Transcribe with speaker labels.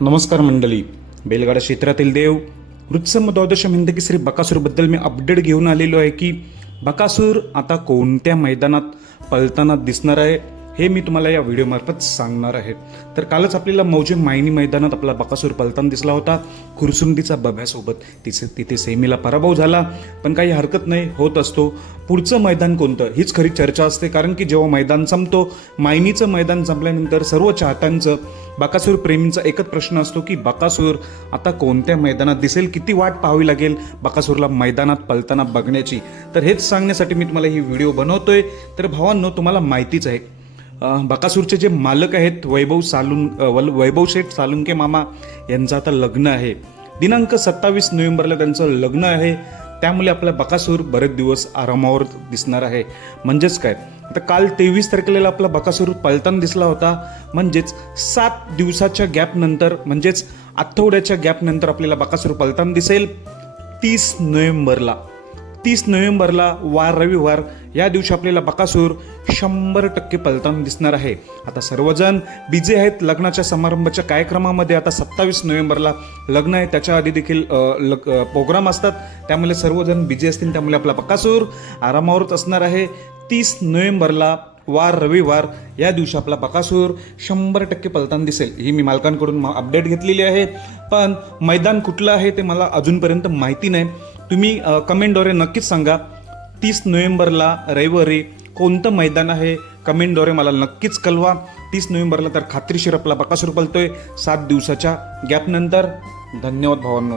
Speaker 1: नमस्कार मंडळी. बेलगाडा क्षेत्रातील देव वृत्सम द्वादश हिंदकेसरी बकासूरबद्दल मी अपडेट घेऊन आलेलो आहे की बकासूर आता कोणत्या मैदानात पळताना दिसणार आहे हे मी तुम्हाला या व्हिडिओमार्फत सांगणार आहे. तर कालच आपल्याला मौजे मायनी मैदानात आपला बकासूर पलताना दिसला होता खुरसुंडीचा बभ्यासोबत तिथे तिथे सेमीला पराभव झाला पण काही हरकत नाही होत असतो. पुढचं मैदान कोणतं हीच खरी चर्चा असते कारण की जेव्हा मैदान संपतो मायनीचं मैदान संपल्यानंतर सर्व चाहत्यांचं बकासूर प्रेमींचा एकच प्रश्न असतो की बकासूर आता कोणत्या मैदानात दिसेल? किती वाट पाहावी लागेल बकासूरला मैदानात पलताना बघण्याची? तर हेच सांगण्यासाठी मी तुम्हाला ही व्हिडिओ बनवतोय. तर भावांनो तुम्हाला माहितीच आहे बकासूरचे जे मालक आहेत वैभव सालुन वल- वैभव शेठ सालुंके मामा यांचं आता लग्न आहे. दिनांक सत्तावीस नोव्हेंबरला त्यांचं लग्न आहे. त्यामुळे आपला बकासूर बरेच दिवस आरामावर दिसणार आहे. म्हणजेच काय? आता काल तेवीस तारखेला आपला बकासूर पलताना दिसला होता. म्हणजेच सात दिवसाच्या गॅपनंतर म्हणजेच आठवड्याच्या गॅपनंतर आपल्याला बकासूर पलताना दिसेल. तीस नोव्हेंबरला. तीस नोव्हेंबरला वार रविवार या दिवशी आपल्याला बकासूर शंभर टक्के पलताना दिसणार आहे. आता सर्वजण बिझी आहेत लग्नाच्या समारंभाच्या कार्यक्रमामध्ये. आता सत्तावीस नोव्हेंबरला लग्न आहे. त्याच्या आधी देखील लग प्रोग्राम असतात. त्यामुळे सर्वजण बिझी असतील. त्यामुळे आपला बकासूर आरामावरच असणार आहे. तीस नोव्हेंबरला वार रविवार या दिवशी आपला बकासूर शंभर टक्के पलताना दिसेल. ही मी मालकांकडून अपडेट घेतलेली आहे. पण मैदान कुठलं आहे ते मला अजूनपर्यंत माहिती नाही. तुम्ही कमेंटद्वारे नक्कीच सांगा तीस नोव्हेंबरला रविवारी कोणतं मैदान आहे? कमेंटद्वारे मला नक्कीच कळवा. तीस नोव्हेंबरला तर खात्रीशीर आपला बकासूर पलतोय. सात दिवसाच्या गॅपनंतर धन्यवाद भावांनो.